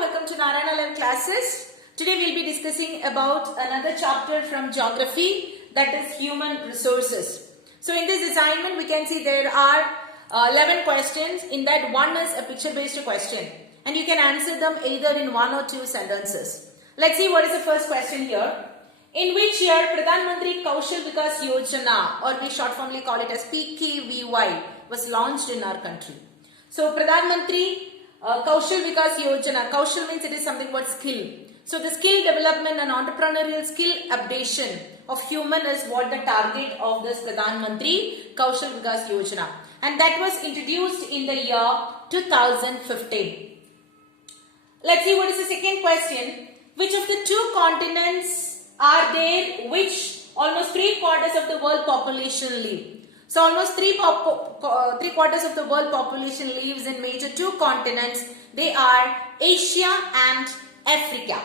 welcome to Narayana Live classes. Today we'll be discussing about another chapter from geography, that is human resources. So in this assignment we can see there are 11 questions. In that, one is a picture based question and you can answer them either in one or two sentences. Let's see what is the first question here. In which year Pradhan Mantri Kaushal Vikas Yojana, or we short formally call it as PKVY, was launched in our country? So Pradhan Mantri Kaushal Vikas Yojana. Kaushal means it is something about skill. So the skill development and entrepreneurial skill updation of human is what the target of this Pradhan Mantri Kaushal Vikas Yojana. And that was introduced in the year 2015. Let's see what is the second question. Which of the two continents are there which almost 3/4 of the world population live? So almost three quarters of the world population lives in major two continents. They are Asia and Africa.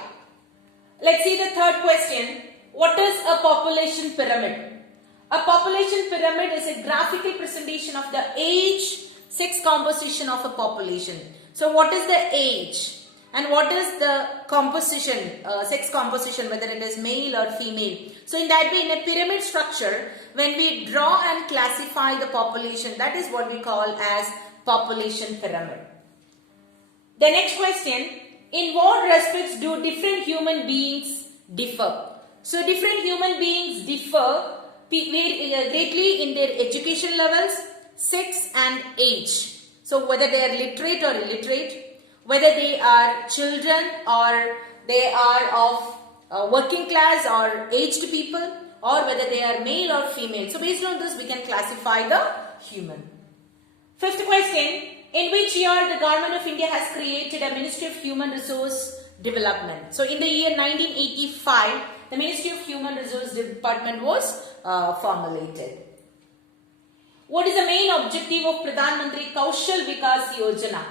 Let's see the third question. What is a population pyramid? A population pyramid is a graphical presentation of the age, sex composition of a population. So what is the age? And what is the composition, sex composition, whether it is male or female. So in that way, in a pyramid structure, when we draw and classify the population, that is what we call as population pyramid. The next question, in what respects do different human beings differ? So different human beings differ greatly in their education levels, sex and age. So whether they are literate or illiterate, whether they are children or they are of working class or aged people, or whether they are male or female. So based on this we can classify the human. Fifth question, in which year the Government of India has created a Ministry of Human Resource Development? So in the year 1985, the Ministry of Human Resource Department was formulated. What is the main objective of Pradhan Mantri Kaushal Vikas Yojana?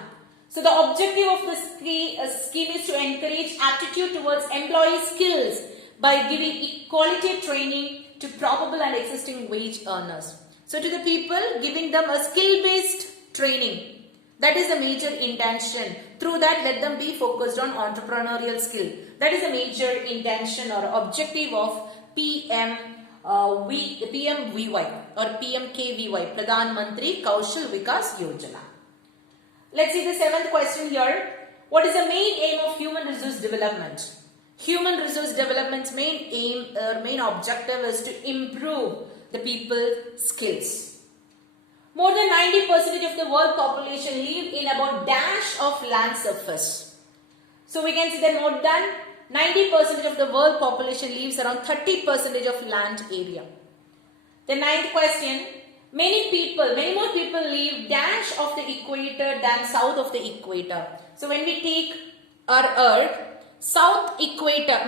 So the objective of the scheme is to encourage aptitude towards employee skills by giving equality training to probable and existing wage earners. So to the people, giving them a skill-based training. That is a major intention. Through that, let them be focused on entrepreneurial skill. That is a major intention or objective of PMVY or PMKVY, Pradhan Mantri Kaushal Vikas Yojana. Let's see the seventh question here. What is the main aim of human resource development? Human resource development's main aim or main objective is to improve the people's skills. More than 90% of the world population live in about dash of land surface. So we can see that more than 90% of the world population lives around 30% of land area. The ninth question. Many more people live dash of the equator than south of the equator. So when we take our earth, south equator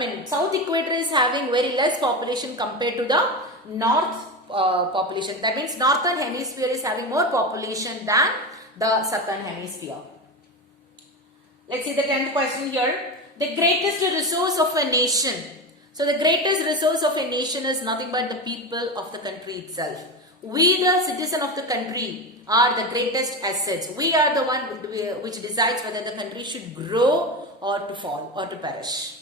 is having very less population compared to the north population. That means northern hemisphere is having more population than the southern hemisphere. Let's see the 10th question here. The greatest resource of a nation. So the greatest resource of a nation is nothing but the people of the country itself. We, the citizen of the country, are the greatest assets. We are the one which decides whether the country should grow or to fall or to perish.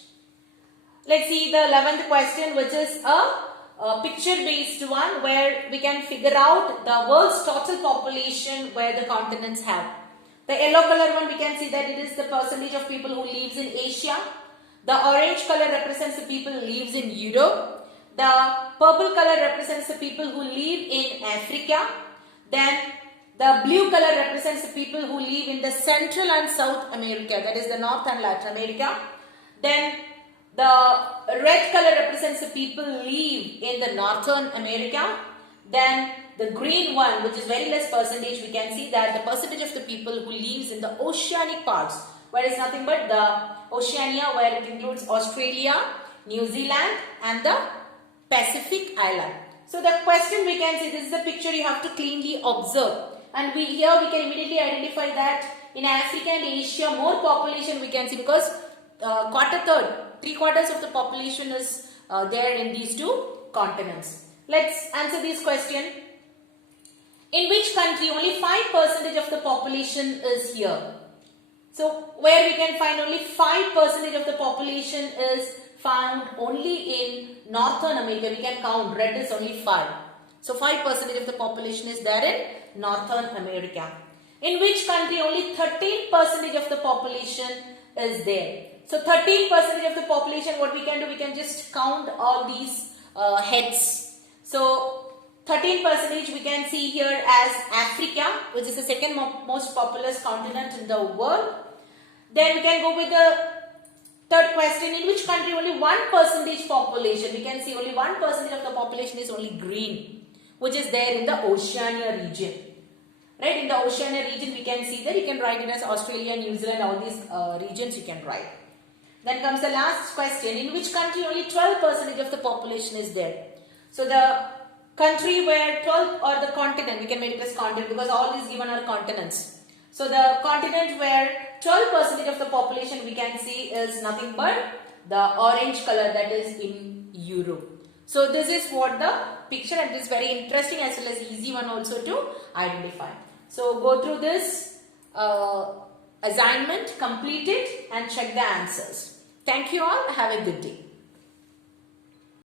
Let's see the 11th question, which is a picture-based one where we can figure out the world's total population where the continents have. The yellow color one, we can see that it is the percentage of people who lives in Asia. The orange color represents the people who lives in Europe. The purple color represents the people who live in Africa. Then the blue color represents the people who live in the Central and South America, that is the North and Latin America. Then the red color represents the people who live in the Northern America. Then the green one, which is very less percentage, we can see that the percentage of the people who lives in the oceanic parts, where is nothing but the Oceania, where it includes Australia, New Zealand and the Pacific Island. So the question we can see, this is the picture you have to cleanly observe. And here we can immediately identify that in Africa and Asia more population we can see, because 3/4 of the population is there in these two continents. Let's answer this question. In which country only 5% of the population is here? So where we can find only 5% of the population is found only in Northern America. We can count, red is only 5. So 5% of the population is there in Northern America. In which country only 13% of the population is there. So 13% of the population, what we can do, we can just count all these heads. So 13% we can see here as Africa, which is the second most populous continent in the world. Then we can go with the third question. In which country only 1% population? We can see only 1% of the population is only green, which is there in the Oceania region. Right, in the Oceania region we can see that you can write it as Australia, New Zealand, all these regions you can write. Then comes the last question. In which country only 12% of the population is there? So the country where 12, or the continent, we can make it as continent because all these given are continents. So the continent where 12% of the population we can see is nothing but the orange color, that is in Europe. So this is what the picture, and this is very interesting as well as easy one also to identify. So go through this assignment, complete it and check the answers. Thank you all. Have a good day.